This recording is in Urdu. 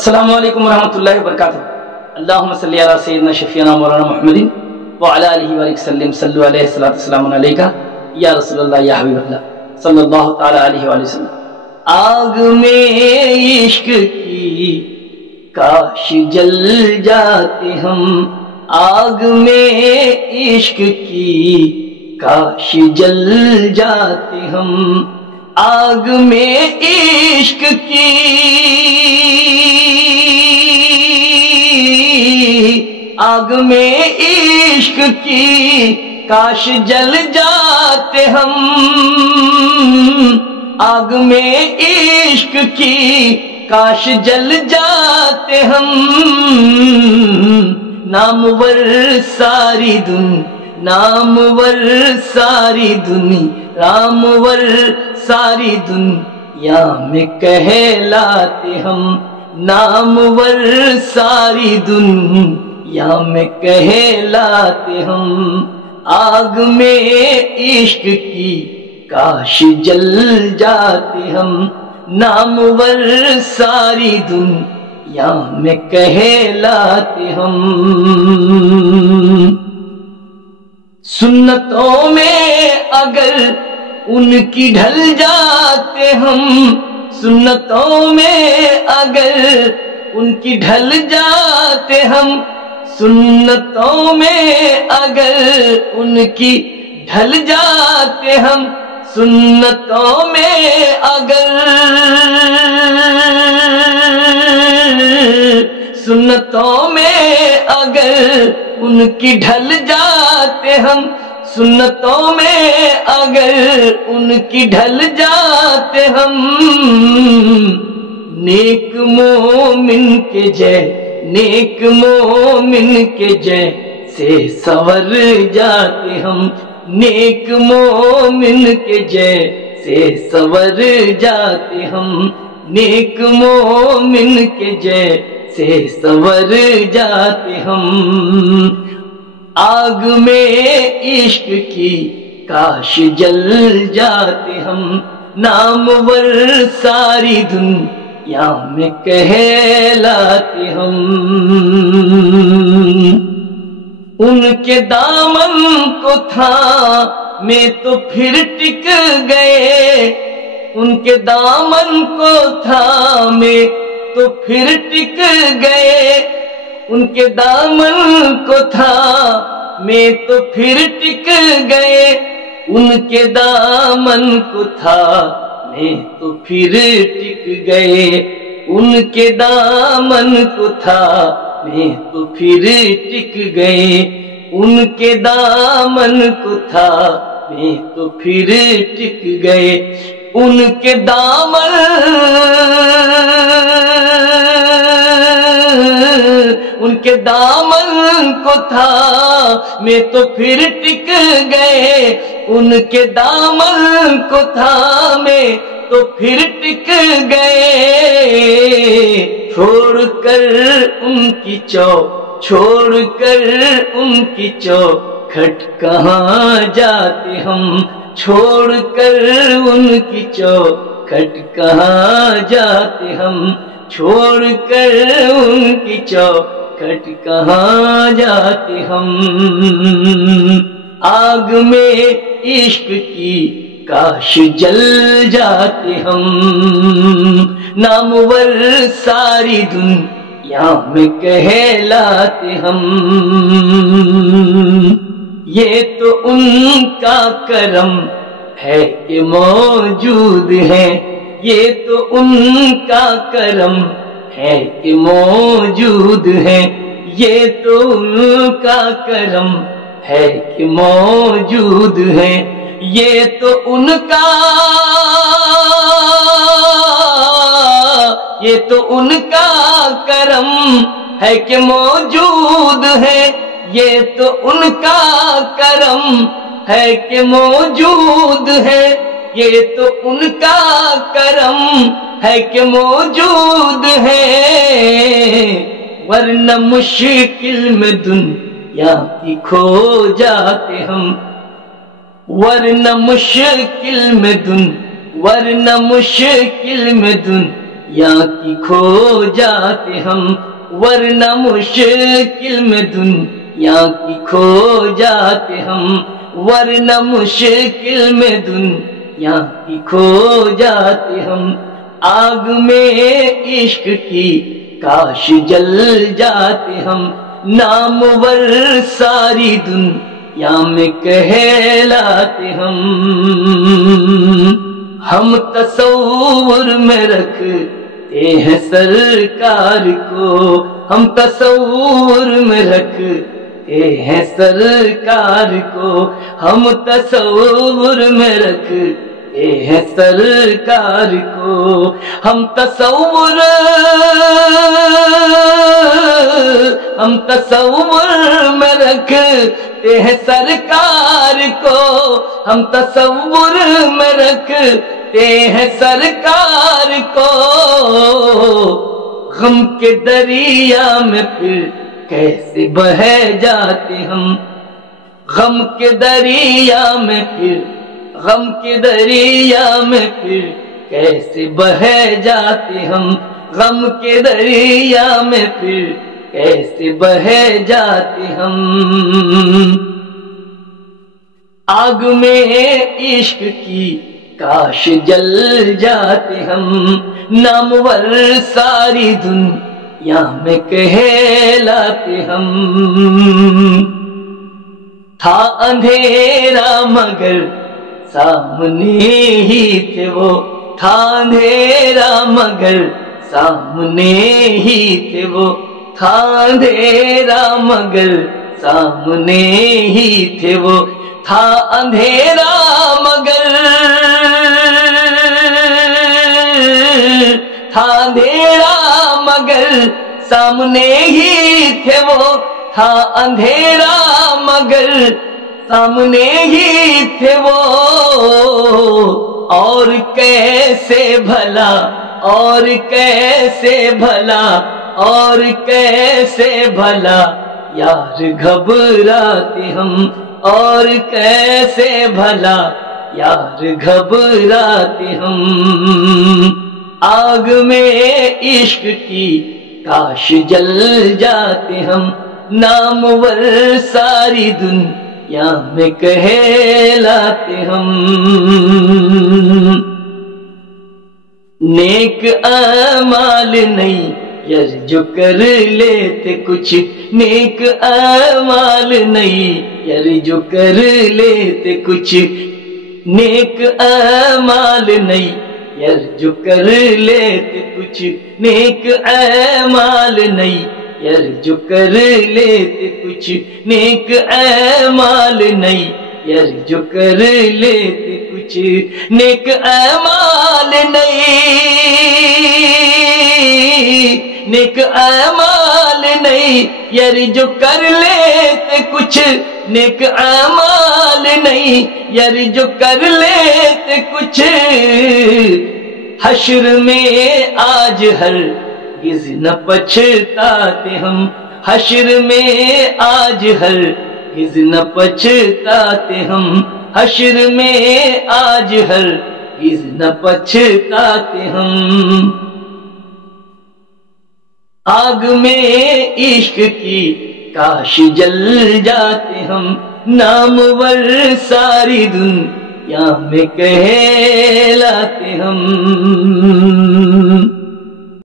السلام علیکم ورحمۃ اللہ وبرکاتہ۔ اللہم صلی علی سیدنا شفیعنا مولانا محمد وعلی آلہ وآلہ وسلم صلو علیہ الصلوۃ والسلام علیکہ یا رسول اللہ یا حبیب اللہ صلی اللہ تعالی علیہ وآلہ وسلم۔ آگ میں عشق کی کاش جل جاتے ہم، آگ میں عشق کی کاش جل جاتے ہم، آگ میں عشق کی آگ میں عشق کی کاش جل جاتے ہم، آگ میں عشق کی کاش جل جاتے ہم، نامور ساری دنیا میں کہلاتے ہم، نامور ساری دنیا میں کہلاتے ہم، آگ میں عشق کی کاش جل جاتے ہم، نامور ساری دنیا میں کہلاتے ہم۔ سنتوں میں اگر ان کی ڈھل جاتے ہم، سنتوں میں اگر ان کی ڈھل جاتے ہم، سنتوں میں اگر ان کی ڈھل جاتے ہم، سنتوں میں اگر ان کی ڈھل جاتے ہم، سنتوں میں اگر ان کی ڈھل جاتے ہم، نیک مومن کے جیسے سنور جاتے ہم، نیک مومن کے جیسے سنور جاتے ہم، نیک مومن کے جیسے سنور جاتے ہم، آگ میں عشق کی کاش جل جاتے ہم، نامور ساری دنیا میں کہلاتے ہم۔ ان کے دامن کو تھامے تو پھر ٹک گئے، ان کے دامن کو تھامے تو پھر ٹک گئے، ان کے دامن کو تھامے تو پھر ٹک گئے، ان کے دامن کو تھامے تو پھر ٹک گئے، ان کے دامن کو تھامے تو پھر ٹک گئے، ان کے دامن کو تھامے تو پھر ٹک گئے، ان کے دامن کو تھامے تو پھر ٹک گئے، ان کے دامن کو تھامے تو پھر ٹک گئے، چھوڑ کر ان کی چوکھٹ کہاں جاتے ہم، چھوڑ کر ان کی چوکھٹ کہاں جاتے ہم، چھوڑ کر ان کی چوکھٹ کہاں جاتے ہم، آگ میں عشق کی کاش جل جاتے ہم، نامور ساری دنیا میں کہلاتے ہم، یہ تو ان کا کرم ہے کہ موجود ہے، یہ تو ان کا کرم ہے کہ موجود ہے، یہ تو ان کا کرم ہے کہ موجود ہے، یہ تو ان کا کرم ہے کہ موجود ہے، یہ تو ان کا کرم ہے کہ موجود ہے، یہ تو ان کا کرم ہے کہ موجود ہے، ورنہ مشکل میں دنیا کی کھو جاتے ہم، ورنہ مشکل میں دنیا کی کھو جاتے ہم، ورنہ مشکل میں دنیا کی کھو جاتے ہم، ورنہ مشکل میں دنیا کی کھو جاتے ہم۔ آگ میں عشق کی کاش جل جاتے ہم، نامور ساری دنیا میں کہلاتے ہم تصور میں رکھتے ہیں سرکار کو، ہم تصور میں رکھتے ہیں سرکار کو، ہم تصور میں رکھتے ہیں سرکار کو، ہم تصور میں رکھتے ہیں سرکار کو، ہم تصور میں رکھتے ہیں سرکار کو، غم کے دریا میں پھر کیسے بہہ جاتے ہم، غم کے دریا میں پھر، غم کے دریا میں پھر کیسے بہہ جاتے ہم، غم کے دریا میں پھر کیسے بہہ جاتے ہم۔ آگ میں عشق کی کاش جل جاتے ہم، نامور ساری دنیا میں کہلاتے ہم۔ تھا اندھیرا مگر سامنے ہی تھے وہ، تھا اندھیرا مگر سامنے ہی تھے وہ، تھا اندھیرا مگر سامنے ہی تھے وہ، تھا اندھیرا مگر، تھا اندھیرا مگر سامنے ہی تھے وہ، تھا اندھیرا مگر سامنے ہی تھے وہ، اور کیسے بھلا، اور کیسے بھلا، اور کیسے بھلا یار گھبراتے ہم، اور کیسے بھلا یار گھبراتے ہم۔ آگ میں عشق کی کاش جل جاتے ہم، نامور ساری دنیا میں کہلاتے ہم۔ نیک اعمال نہیں یار جو کر لیتے کچھ، نیک اعمال نہیں یار جو کر لیتے کچھ، نیک اعمال نہیں یار جو کر لیتے کچھ، نیک اعمال نہیں یار جو کر لیتے کچھ، نیک اعمال نہیں یار جو کر لیتے کچھ، نیک اعمال نہیں، نیک اعمال نہیں یار جو کر لیتے کچھ، نیک اعمال نہیں یار جو کر لیتے کچھ، حشر میں آج ہرگز نہ پچھتاتے ہم، حشر میں آج ہرگز نہ پچھتاتے ہم، حشر میں آج ہرگز نہ پچھتاتے ہم۔ آگ میں عشق کی کاش جل جاتے ہم، نامور ساری دنیا میں کہلاتے ہم۔